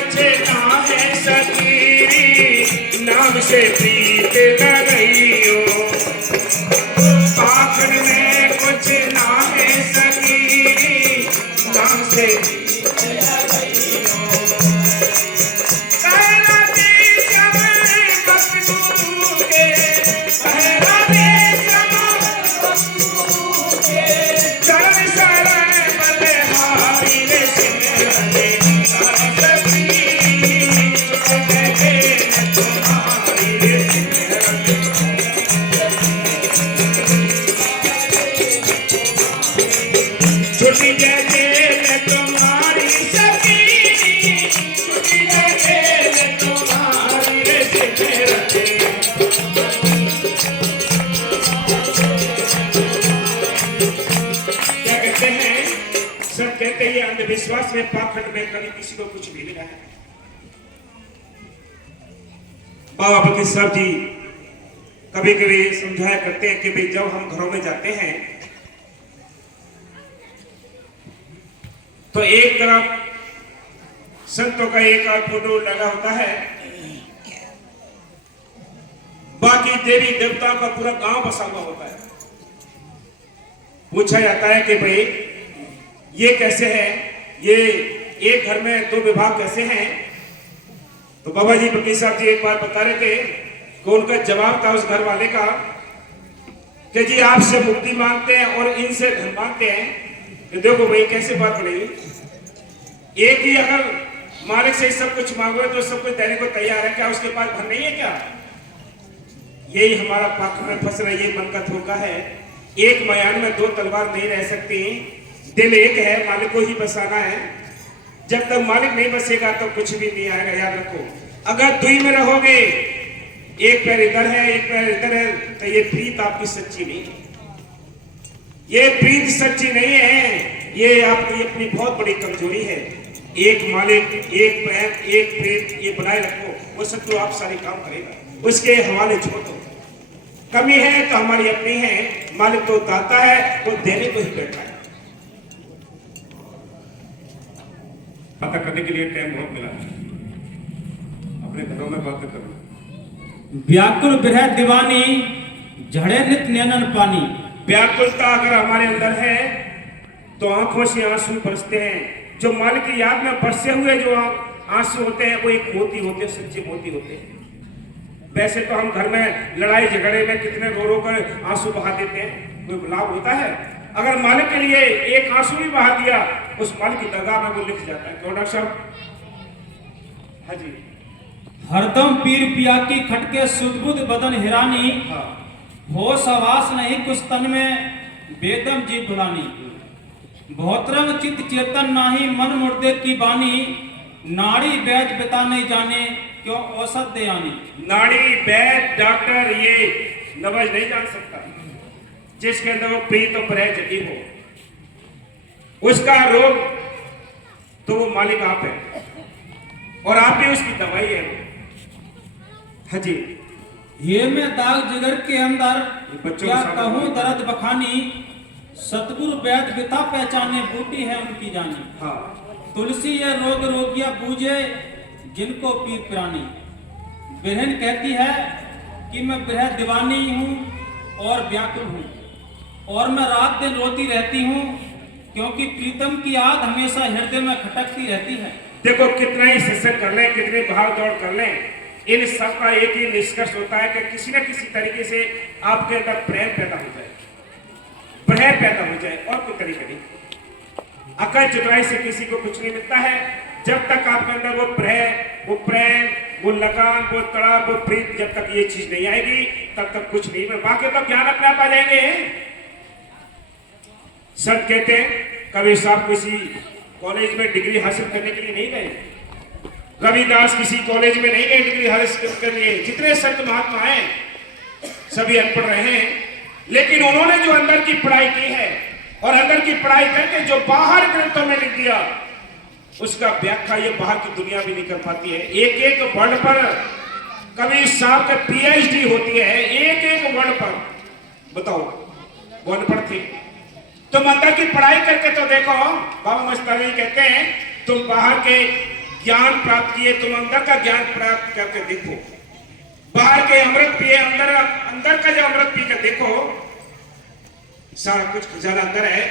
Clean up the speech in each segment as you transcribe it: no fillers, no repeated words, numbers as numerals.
कुछ ना है सकीरी, नाम से प्रीत लगइयो। पाखंड में कुछ ना है सकीरी, नाम से विश्वास में, पाखंड में कभी किसी को कुछ भी मिला है। बाबा फकीर साहब जी कभी कभी समझाया करते हैं कि भाई जब हम घरों में जाते हैं तो एक तरफ संतों का एक आध फोटो लगा होता है, बाकी देवी देवताओं का पूरा गांव बसा हुआ होता है। पूछा जाता है कि भाई ये कैसे है, ये एक घर में दो विभाग कैसे हैं? तो बाबा जी फकीर साहब जी एक बार बता रहे थे कि उनका जवाब था उस घर वाले का कि जी आपसे मुक्ति मांगते हैं और इनसे धन मांगते हैं। तो देखो भाई कैसे बात बढ़ेगी, एक ही अगर मालिक से सब कुछ मांगो तो सब कुछ देने को तैयार है, क्या उसके पास धन नहीं है क्या? यही हमारा पाखंड में फंस रहा है, ये मन का धोखा है। एक मयान में दो तलवार नहीं रह सकती, दिल एक है, मालिक को ही बसाना है। जब तक मालिक नहीं बसेगा तो कुछ भी नहीं आएगा, याद रखो। अगर दुई में रहोगे, एक पैर इधर है एक पैर इधर है, तो ये प्रीत आपकी सच्ची नहीं है, ये प्रीत सच्ची नहीं है, ये आपकी अपनी बहुत बड़ी कमजोरी है। एक मालिक एक पैर एक प्रीत ये बनाए रखो, वो सब तो आप सारे काम करेगा, उसके हवाले छोड़ दो। कमी है तो हमारी अपनी है, मालिक तो दाता है, वो देने को ही बैठा है। बात करने के लिए टाइम बहुत मिला, अपने घरों में बात करना। व्याकुल विरह दीवानी, झड़े नित नैनन पानी। व्याकुलता अगर हमारे अंदर है तो आंखों से आंसू बरसते हैं। जो मालिक की याद में बरसे हुए जो आंसू होते हैं वो एक मोती होते हैं, सच्चे मोती होते हैं। वैसे तो हम घर में लड़ाई झगड़े में कितने रो रो कर आंसू बहा देते हैं, कोई लाभ होता है? अगर मालिक के लिए एक आंसू भी बहा दिया, उस मालिक की दरगाह में वो लिख जाता है। क्यों डॉक्टर साहब? हाँ जी। हरदम पीर पिया की खटके सुदबुद बदन हिरानी। हाँ। होश आवास नहीं कुछ तन में, बेदम जीव भुलानी। बहुत रंग चित चेतन नाही, मन मुर्दे की बानी। नाड़ी वैद्य पिता नहीं जाने, क्यों औसत दे आनी। नाड़ी वैद्य डॉक्टर ये नवज नहीं जान सकता। जिसके अंदर वो प्रीत और प्रेम जगी हो, उसका रोग तो वो मालिक आप है और आप ही उसकी दवाई है। हाँ जी। ये में दाग जिगर के अंदर क्या कहूँ दर्द बखानी। सतगुरु वैद्य पिता पहचाने, बूटी है उनकी जानी। हाँ। तुलसी ये रोग रोगिया बूझे, जिनको पीर पिरानी। बहन कहती है कि मैं विरह दीवानी हूँ और व्याकुल हूँ, और मैं रात दिन रोती रहती हूँ, क्योंकि प्रीतम की याद हमेशा हृदय में खटकती रहती है। देखो कितना ही सत्संग कर लें, कितनी भाग दौड़ कर लें, इन सब का एक ही निष्कर्ष होता है कि किसी न किसी तरीके से आपके अंदर प्रेम पैदा हो जाए, प्रेम पैदा हो जाए, और कोई तरीका नहीं। अकल चतुराई से किसी को कुछ नहीं मिलता है। जब तक आपके अंदर वो प्रेम, वो लगान, वो तड़ाप, वो प्रीत, जब तक ये चीज नहीं आएगी तब तक कुछ नहीं। बाकी तो ज्ञान अपने आप आ जाएंगे। सब कहते हैं कबीर साहब किसी कॉलेज में डिग्री हासिल करने के लिए नहीं गए, रविदास किसी कॉलेज में नहीं गए डिग्री हासिल करने के लिए। जितने संत महात्मा हैं सभी अनपढ़ रहे हैं, लेकिन उन्होंने जो अंदर की पढ़ाई की है और अंदर की पढ़ाई करके जो बाहर ग्रंथों में लिख दिया, उसका व्याख्या ये बाहर की दुनिया भी नहीं कर पाती है। एक एक वर्ड पर कबीर साहब का पीएचडी होती है, एक एक वर्ड पर। बताओ, वो अनपढ़ थे। तुम अंदर की पढ़ाई करके तो देखो, बाबा मस्तानी कहते हैं तुम बाहर के ज्ञान प्राप्त किए, तुम अंदर का ज्ञान प्राप्त करके देखो। बाहर के अमृत पिए, अंदर अंदर का जो अमृत पी कर देखो, सारा कुछ खजाना अंदर है।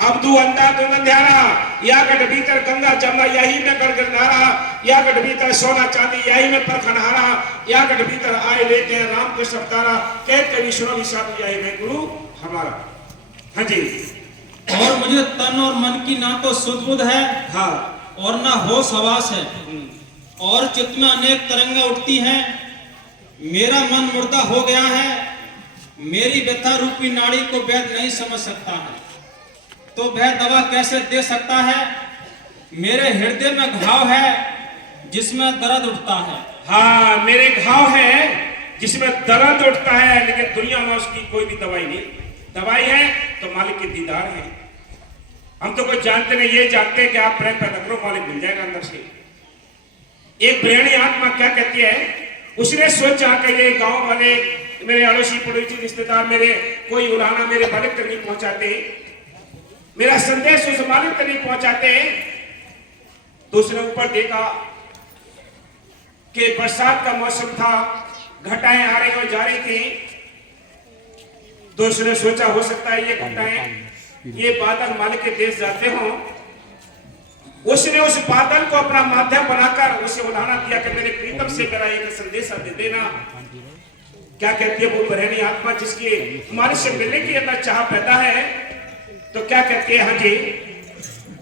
अब तू अंधा तो अंधेरा, या गढ़ भीतर गंगा जमुना यही में गड़गड़ नारा, या गढ़ भीतर सोना चांदी यही में परखनहारा, या गढ़ भीतर आए लेते हैं राम कृष्ण अवतारा, कह कवि सुनो साधु यही में गुरु हमारा। हाँ जी। और मुझे तन और मन की ना तो सुध बुध है, हाँ, और ना होश हवास है, और चित्त में अनेक तरंगें उठती हैं। मेरा मन मुर्दा हो गया है, मेरी व्यथा रूपी नाड़ी को वैद्य नहीं समझ सकता है, तो वह दवा कैसे दे सकता है। मेरे हृदय में घाव है जिसमें दर्द उठता है। हाँ, मेरे घाव है जिसमें दर्द उठता है, लेकिन दुनिया में उसकी कोई भी दवाई नहीं। दवाई है तो मालिक के दीदार है। हम तो कोई जानते नहीं, ये जानते हैं कि आप प्रेम पैदा करो, मालिक मिल जाएगा अंदर से। एक ब्रह्मणी आत्मा क्या कहती है, उसने सोचा कि ये गांव वाले, मेरे अड़ोसी पड़ोसी रिश्तेदार, मेरे कोई उड़ाना मेरे मालिक तक नहीं पहुंचाते, मेरा संदेश उस मालिक तक नहीं पहुंचाते। तो उसने ऊपर देखा कि बरसात का मौसम था, घटाएं आ रही और जा रही थी। तो उसने सोचा हो सकता है ये घटाएं, ये बादल मालिक के देश जाते हों। उसने उस बादल को अपना माध्यम बनाकर उसे उड़ाना दिया कि मेरे प्रीतम से मेरा एक संदेश दे देना। क्या कहती है वो ब्रह्मणी आत्मा जिसकी मालिक से मिलने की अंदर चाह पैदा है, तो क्या कहती है, हाँ जी,